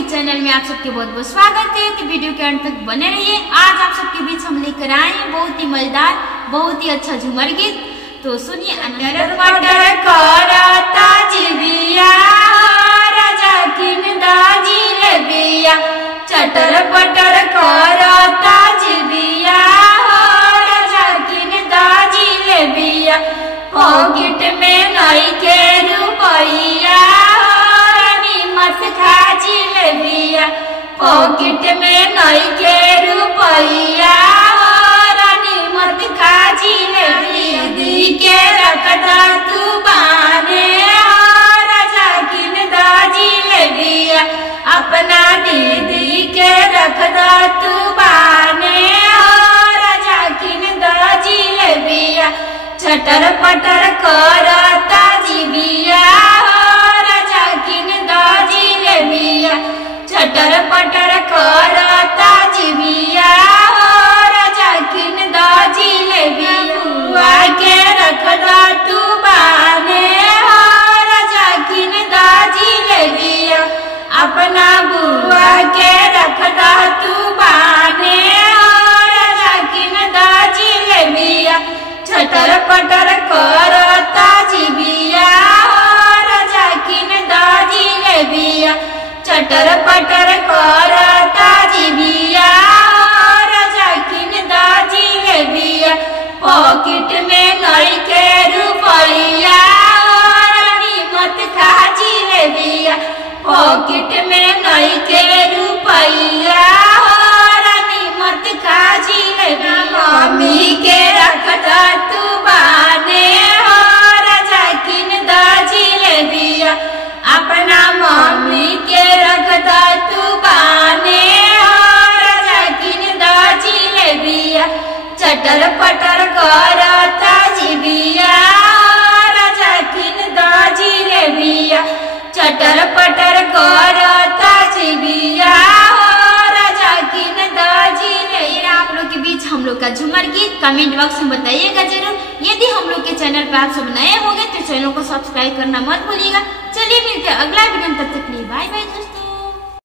के चैनल में आप सबके बहुत बहुत स्वागत है। तो वीडियो के अंत तक बने रहिए। आज आप सबके बीच हम लेकर आए हैं बहुत ही मजेदार, बहुत ही अच्छा झूमर गीत। तो सुनिए। अंदर पटर करता जिबिया राजा किन दाजी ले बिया, चटर पटर करता जिबिया राजा किन दाजी ले बिया, पॉकेट में नई के रुपया मत खाजी ले बिया, पॉकेट में नई के रुपया रानी मत खाजी ले बिया, दीदी के रखदा तू बाने राजा किन दाजी ले बिया, अपना दीदी के रखदा तू बाने राजा किन दाजी ले बिया, चटर पटर करता जिबिया राजा किन दाजी ले बिया, चटर पटर करता जिबिया राजा किन दाजी ले बिया, बुआ के रखदा तू बाने राजा किन दाजी ले बिया, अपना बुआ के रखदा तू बाने राजा किन दाजी ले बिया, चटर पटर करता जिबिया राजा किन दाजी ले बिया, चटर पटर करता जिबिया राजा किन दाजी ले बिया, पॉकेट में नई के रुपया रानी मत खाजी ले बिया, पॉकेट में नई के रुपया रानी मत खाजी ले बिया, मम्मी के रखदा तू बाने राजा किन दाजी ले बिया, अपना मम्मी के रखदा तू बाने राजा किन दाजी ले बिया, चटर पटर करता जिबिया राजा किन दाजी ले बिया, चटर पटर करता जिबिया राजा किन दाजी ले। आप लोग के बीच हम लोग का झूमर गीत कमेंट बॉक्स में बताइएगा जरूर। यदि हम लोग के चैनल पर आप सब नए होंगे तो चैनल को सब्सक्राइब करना मत भूलिएगा। चलिए मिलते हैं अगला वीडियो में, तब तक के लिए बाय बाय दोस्तों।